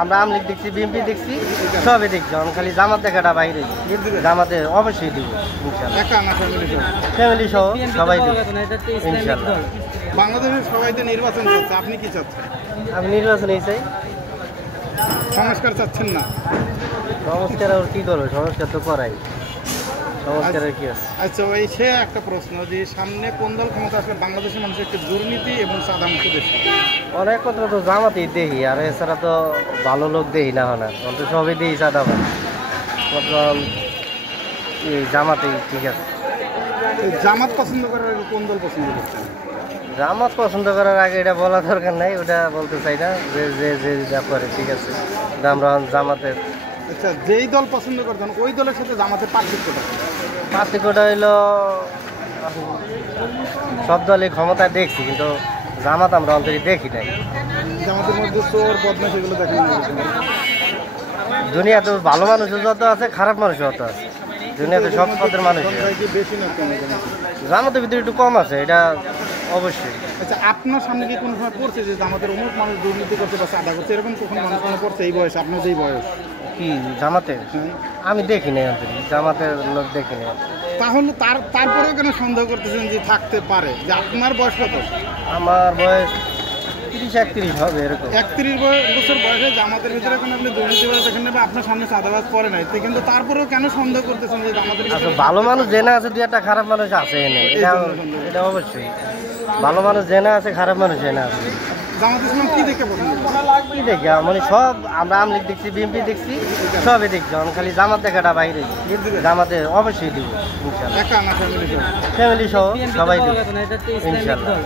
আমরা আমলিগ দেখছি, বিএনপি দেখছি, সবই দেখছি। এখন খালি জামাত দেখাটা বাইরে, জামাতে অবশ্যই দিব ইনশাল্লাহ। একা না ফ্যামিলি সহ সবাই দিব ইনশাল্লাহ। বাংলাদেশের সবাই তো নির্বাচন চাচ্ছে, আপনি কি চাচ্ছেন? আমি নির্বাচনেই চাই। সংস্কার চাচ্ছেন না? সংস্কার আর কি করবো, সংস্কার তো করাই, সংস্কারের কি আছে। আচ্ছা ভাই, সে একটা প্রশ্ন যে সামনে কোন দল ক্ষমতা আসলে বাংলাদেশের মানুষের একটি দুর্নীতি এবং সাদামুক্ত দেশ? অনেক কথা তো জামাতেই দেখি, আর এছাড়া তো ভালো লোক দেখি না হয় না, তো সবই দেখি সাদাবাদ। জামাতেই ঠিক আছে। জামাত পছন্দ করার কোন দল পছন্দ করছেন? জামাত পছন্দ করার আগে এটা বলা দরকার নাই, ওটা বলতে চাই না। যে যে যে যা করে ঠিক আছে, আমরা জামাতের। আচ্ছা, যেই দল পছন্দ করতেন ওই দলের সাথে জামাতের পার্থক্যটা? পার্থক্যটা হইলো সব দলই ক্ষমতা দেখছি, কিন্তু জামাত আমরা অন্তরে দেখি নাই। জামাতের মধ্যে চোর বদমাশ এগুলো দেখেন না? দুনিয়াতে ভালো মানুষও যত আছে, খারাপ মানুষও যত আছে, দুনিয়াতে সব পদের মানুষ। বেশি না কম? জামাতের ভিতরে একটু কম আছে, এটা অবশ্যই। আচ্ছা, আপনার সামনে কি কোনো সময় পড়ছে যে আমাদের অমুক মানুষ দুর্নীতি করছে বা চাঁদা করছে, এরকম কখনো মানুষ মনে পড়ছে এই বয়স, আপনার যেই বয়স? কি জামাতে আমি দেখি নাই, জামাতের লোক দেখি নাই। তাহলে তারপরেও কেন সন্দেহ করতেছেন যে থাকতে পারে? যে আপনার বয়স কত? আমার বয়স 30-31 হবে এরকম। 31 বছর বয়সে জামাতের ভিতরে এখন আপনি দুর্নীতিবাজ দেখেন না বা আপনার সামনে চাঁদাবাজ পড়ে নাই, কিন্তু তারপরেও কেন সন্দেহ করতেছেন যে জামাতের আচ্ছা, ভালো মানুষ জেনে আছে, দুই একটা খারাপ মানুষ আছে এনে, এটা অবশ্যই। ভালো মানুষ জেনে আছে, খারাপ মানুষ জেনে আছে। জামাত ইসলাম কি দেখে পছন্দ? কি দেখি মানে সব, আমরা আমলিগ দেখছি, বিএনপি দেখছি, সবই দেখছি। এখন খালি জামাত দেখাটা বাইরে, জামাতে অবশ্যই দিব ইনশাল্লাহ। একা না ফ্যামিলি সহ সবাই দিব ইনশাল্লাহ।